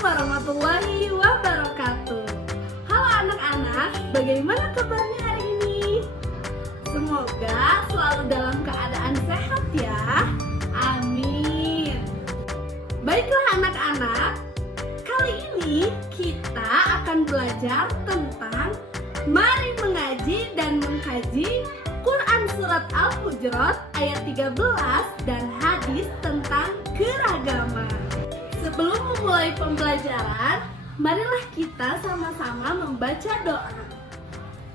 warahmatullahi wabarakatuh. Halo anak-anak, bagaimana kabarnya hari ini? Semoga selalu dalam keadaan sehat ya. Amin. Baiklah anak-anak, kali ini kita akan belajar tentang mari mengaji dan mengkaji Quran Surat Al-Hujurat ayat 13 dan hadis tentang keragaman. Sebelum memulai pembelajaran, marilah kita sama-sama membaca doa.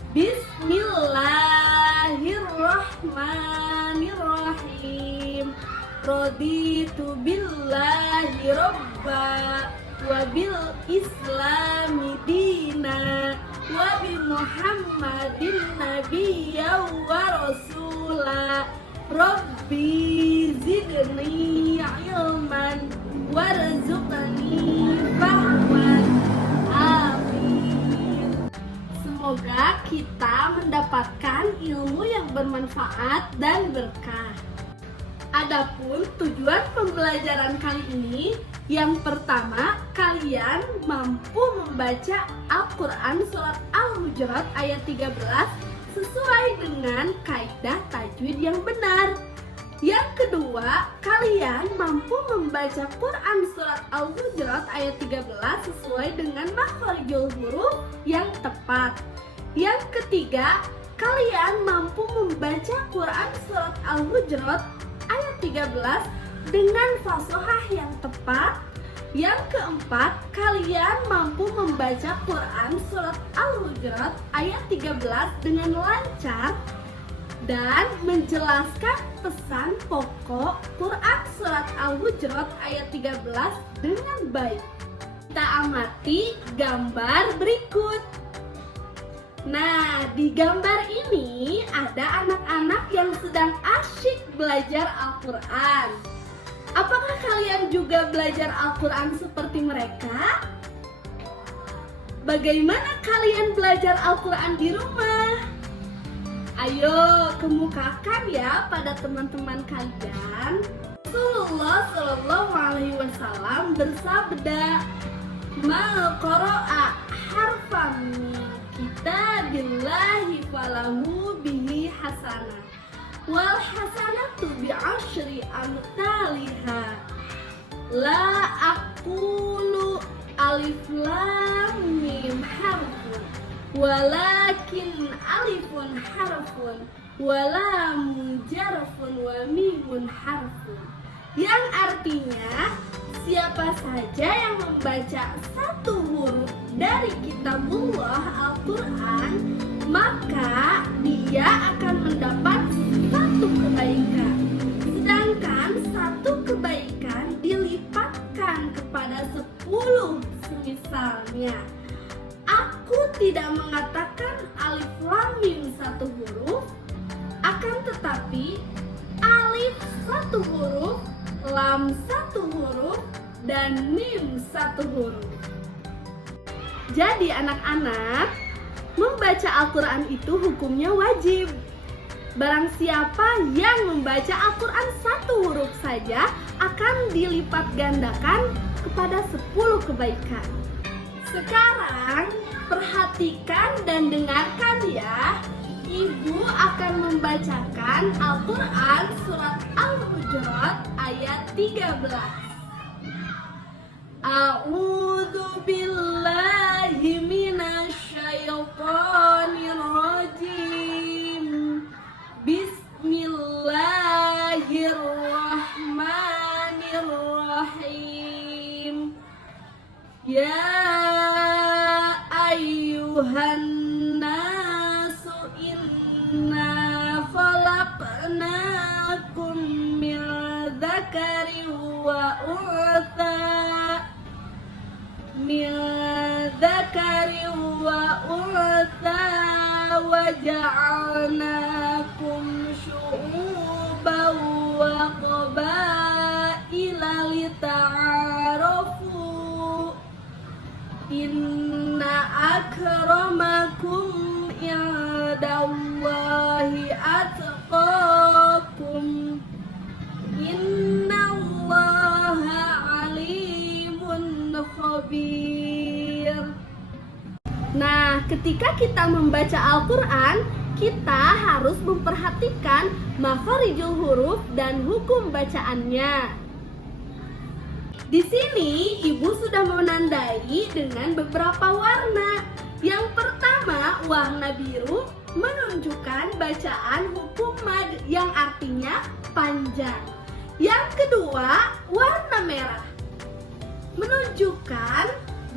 Bismillahirrahmanirrahim. Raditu billahi robba wa bil islami dina wa bi muhammadin nabiyya wa rasula. Rabbi zidni ilman warzuqni fahman. Amin. Semoga kita mendapatkan ilmu yang bermanfaat dan berkah. Adapun tujuan pembelajaran kali ini, yang pertama, kalian mampu membaca Al-Quran Surat Al-Hujurat ayat 13 sesuai dengan kaidah tajwid yang benar. Yang kedua, kalian mampu membaca Quran Surat Al-Hujurat ayat 13 sesuai dengan makharijul huruf yang tepat. Yang ketiga, kalian mampu membaca Quran Surat Al-Hujurat ayat 13 dengan fashohah yang tepat. Yang keempat, kalian mampu membaca Quran Surat Al-Hujurat ayat 13 dengan lancar dan menjelaskan pesan pokok Quran Surat Al-Hujurat ayat 13 dengan baik. Kita amati gambar berikut. Nah, di gambar ini ada anak-anak yang sedang asyik belajar Al-Quran. Apakah kalian juga belajar Al-Quran seperti mereka? Bagaimana kalian belajar Al-Quran di rumah? Ayo kemukakan ya pada teman-teman kalian. Rasulullah Shallallahu Alaihi Wasallam bersabda, "Ma qara'a harfan min kitabillahi falahu bihi hasanah, wal hasanatu bi'asyri amthaliha. La aqulu alif lam mim harfun, walakin alifun harfun, walamun jarfun, wa mimun harfun." Yang artinya, siapa saja yang membaca satu huruf dari kitabullah Al-Quran, maka dia akan mendapat satu kebaikan. Sedangkan satu kebaikan dilipatkan kepada 10 semisalnya. Aku tidak mengatakan alif lam mim satu huruf, akan tetapi alif satu huruf, lam satu huruf, dan mim satu huruf. Jadi anak-anak, membaca Al-Quran itu hukumnya wajib. Barang siapa yang membaca Al-Quran satu huruf saja akan dilipat gandakan kepada 10 kebaikan. Sekarang perhatikan dan dengarkan ya. Ibu akan membacakan Al-Quran Surat Al-Hujurat ayat 13. A'udzu billahi minasyaitonir rajim. Bismillahirrahmanirrahim. Ya ayyuhan nasu inna khalaqnakum min dzakarin wa untha wa ja'alnakum syu'uban wa qabaila lita'arafu. Inna akramakum indallahi atqakum. Innallaha alimun khabir. khabir. Nah, ketika kita membaca Al-Quran, kita harus memperhatikan makharijul huruf dan hukum bacaannya. Di sini ibu sudah menandai dengan beberapa warna. Yang pertama, warna biru menunjukkan bacaan hukum mad yang artinya panjang. Yang kedua, warna merah menunjukkan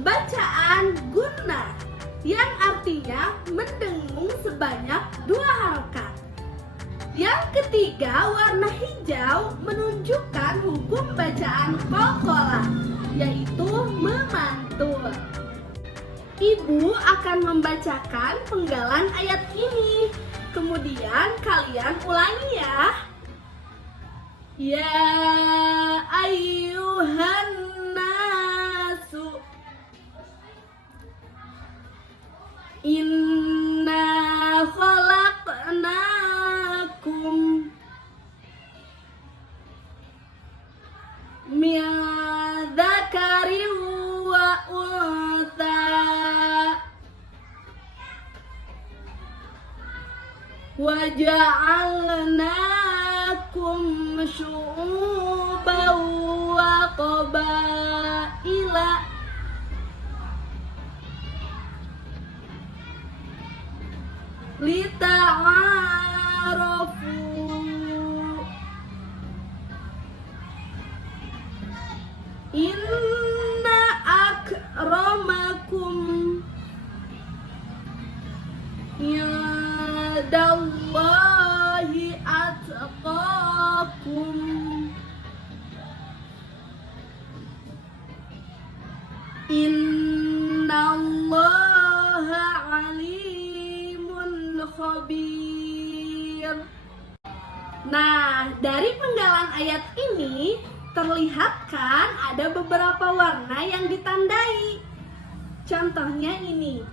bacaan gunnah yang artinya mendengung sebanyak 2 harokat. Yang ketiga, warna hijau menunjukkan hukum bacaan qalqalah, yaitu memantul. Ibu akan membacakan penggalan ayat ini. Kemudian kalian ulangi ya. Ya ayyuhan nasu inna khalaqnakum min dzakarin wa untha wa ja'alnakum syu'uban wa qabaila lita'arafu inna akramakum indallahi atqakum innallaha alimun khabir. Nah, dari penggalan ayat ini terlihat kan ada beberapa warna yang ditandai. Contohnya ini,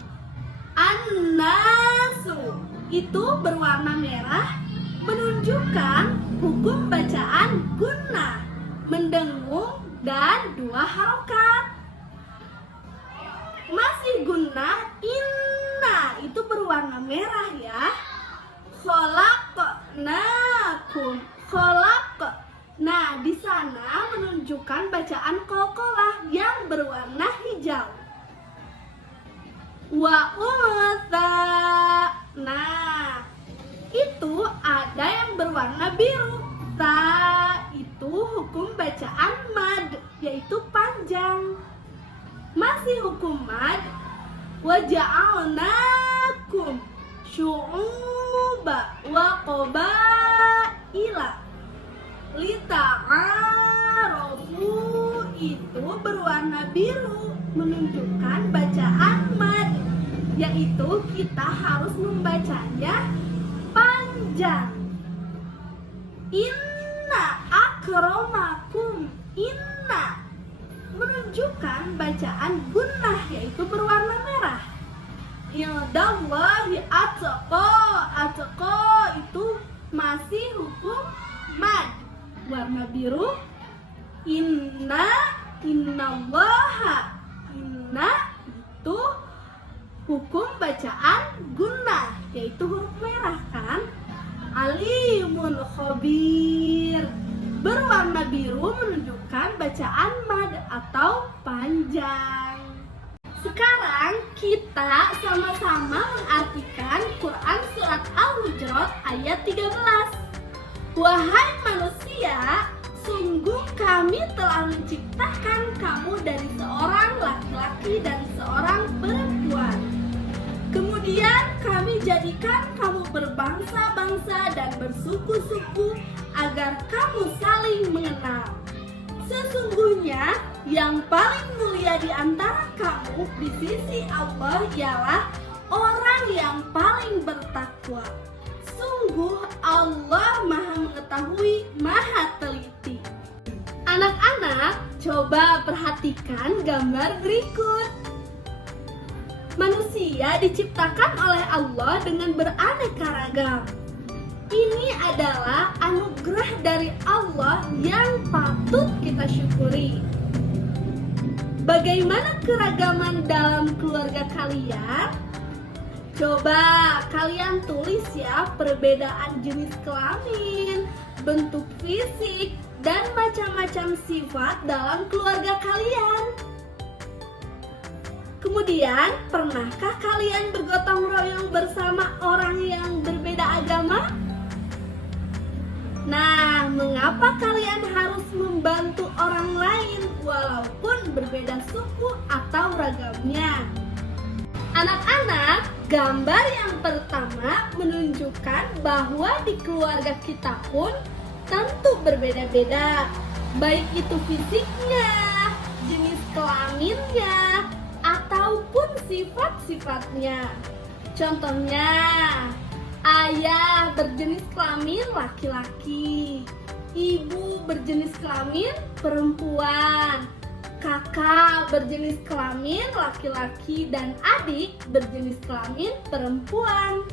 an-nasu itu berwarna merah menunjukkan hukum bacaan gunnah, mendengung dan 2 harokat. Masih gunnah, inna itu berwarna merah ya. Khalaqnakum, khalaq. Nah, di sana menunjukkan bacaan qalqalah yang berwarna hijau. Wa untha. Nah, itu ada yang berwarna biru. Ta itu hukum bacaan mad, yaitu panjang. Masih hukum mad. Wa ja'alnakum syu'uba wa qabaila lita'arafu itu berwarna biru menunjukkan bacaan mad, yaitu kita harus membacanya panjang. Inna akramakum, inna menunjukkan bacaan gunnah, yaitu berwarna merah. Indallahi atqa, atqa itu masih hukum mad, warna biru. Innallaha, inna itu hukum bacaan gunnah, yaitu huruf merah kan. Alimun khabir berwarna biru menunjukkan bacaan mad atau panjang. Sekarang kita sama-sama mengartikan Quran surat Al-Hujurat ayat 13. Wahai manusia, sungguh kami telah menciptakan kamu dari seorang laki-laki dan seorang perempuan. Kemudian kami jadikan kamu berbangsa-bangsa dan bersuku-suku agar kamu saling mengenal. Sesungguhnya yang paling mulia di antara kamu di sisi Allah ialah orang yang paling bertakwa. Sungguh Allah Maha Mengetahui, Maha Teliti. Anak-anak, coba perhatikan gambar berikut. Manusia diciptakan oleh Allah dengan beraneka ragam. Ini adalah anugerah dari Allah yang patut kita syukuri. Bagaimana keragaman dalam keluarga kalian? Coba kalian tulis ya perbedaan jenis kelamin, bentuk fisik, dan macam-macam sifat dalam keluarga kalian. Kemudian, pernahkah kalian bergotong royong bersama orang yang berbeda agama? Nah, mengapa kalian harus membantu orang lain walaupun berbeda suku atau ragamnya? Anak-anak, gambar yang pertama menunjukkan bahwa di keluarga kita pun tentu berbeda-beda, baik itu fisiknya, jenis kelaminnya, ataupun sifat-sifatnya. Contohnya, ayah berjenis kelamin laki-laki, ibu berjenis kelamin perempuan, kakak berjenis kelamin laki-laki, dan adik berjenis kelamin perempuan.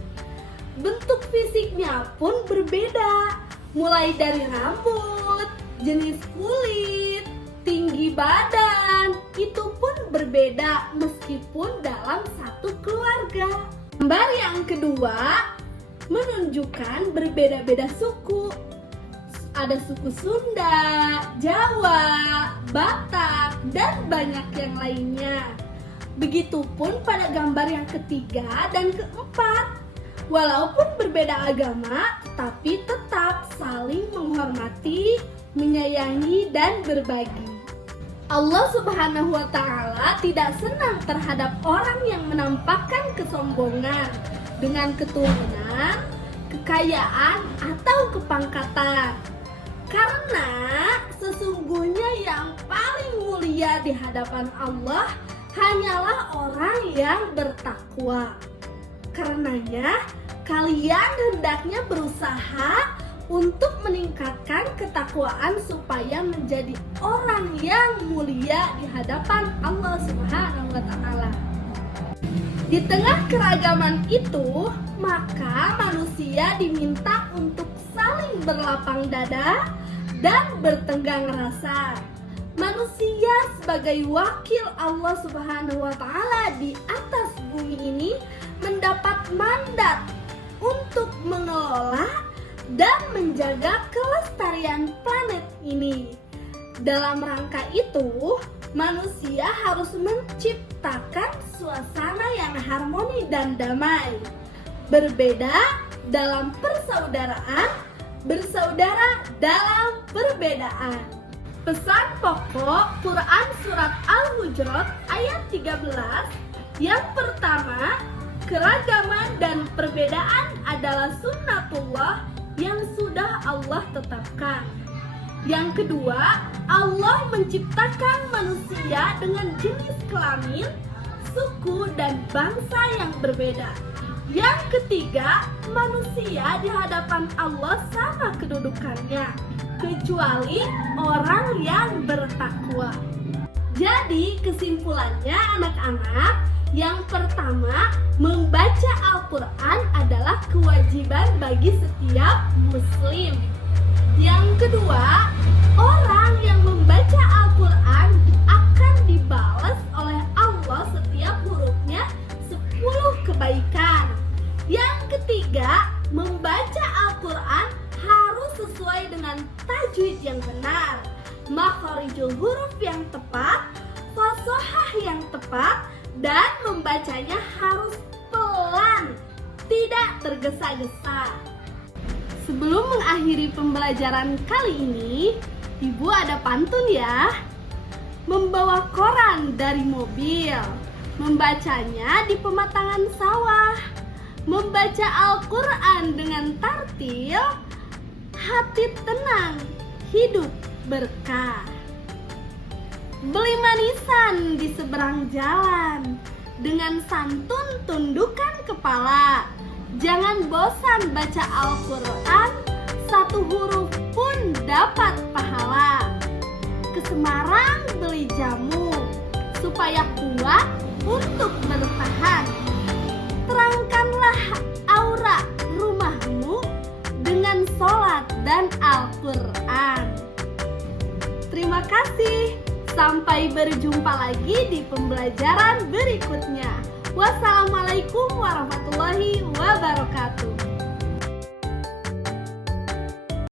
Bentuk fisiknya pun berbeda, mulai dari rambut, jenis kulit, tinggi badan, itu pun berbeda meskipun dalam satu keluarga. Gambar yang kedua menunjukkan berbeda-beda suku. Ada suku Sunda, Jawa, Batak, dan banyak yang lainnya. Begitupun pada gambar yang ketiga dan keempat. Walaupun berbeda agama, tapi tetap saling menghormati, menyayangi, dan berbagi. Allah Subhanahu wa Ta'ala tidak senang terhadap orang yang menampakkan kesombongan dengan keturunan, kekayaan, atau kepangkatan. Karena sesungguhnya yang paling mulia di hadapan Allah hanyalah orang yang bertakwa. Karenanya, kalian hendaknya berusaha untuk meningkatkan ketakwaan supaya menjadi orang yang mulia di hadapan Allah Subhanahu wa Ta'ala. Di tengah keragaman itu, maka manusia diminta untuk saling berlapang dada dan bertenggang rasa. Manusia sebagai wakil Allah Subhanahu wa Ta'ala di atas bumi ini mendapat mandat untuk mengelola dan menjaga kelestarian planet ini. Dalam rangka itu, manusia harus menciptakan suasana yang harmoni dan damai. Berbeda dalam persaudaraan, bersaudara dalam perbedaan. Pesan pokok Quran Surat Al-Hujurat ayat 13. Yang pertama, keragaman dan perbedaan adalah sunnatullah yang sudah Allah tetapkan. Yang kedua, Allah menciptakan manusia dengan jenis kelamin, suku, dan bangsa yang berbeda. Yang ketiga, manusia di hadapan Allah sama kedudukannya, kecuali orang yang bertakwa. Jadi kesimpulannya anak-anak, yang pertama, membaca Al-Quran adalah kewajiban bagi setiap muslim. Yang kedua, orang yang membaca Al-Quran akan dibalas oleh Allah setiap hurufnya 10 kebaikan. Yang ketiga, membaca Al-Quran harus sesuai dengan tajwid yang benar, makharijul huruf yang tepat, fashohah yang tepat, dan membacanya harus pelan, tidak tergesa-gesa. Sebelum mengakhiri pembelajaran kali ini, Ibu ada pantun ya. Membawa koran dari mobil, membacanya di pematangan sawah, membaca Al-Quran dengan tartil, hati tenang, hidup berkah. Beli manisan di seberang jalan, dengan santun tundukkan kepala. Jangan bosan baca Al-Quran, satu huruf pun dapat pahala. Ke Semarang beli jamu, supaya kuat untuk bertahan. Terangkanlah aura rumahmu dengan sholat dan Al-Quran. Terima kasih. Sampai berjumpa lagi di pembelajaran berikutnya. Wassalamualaikum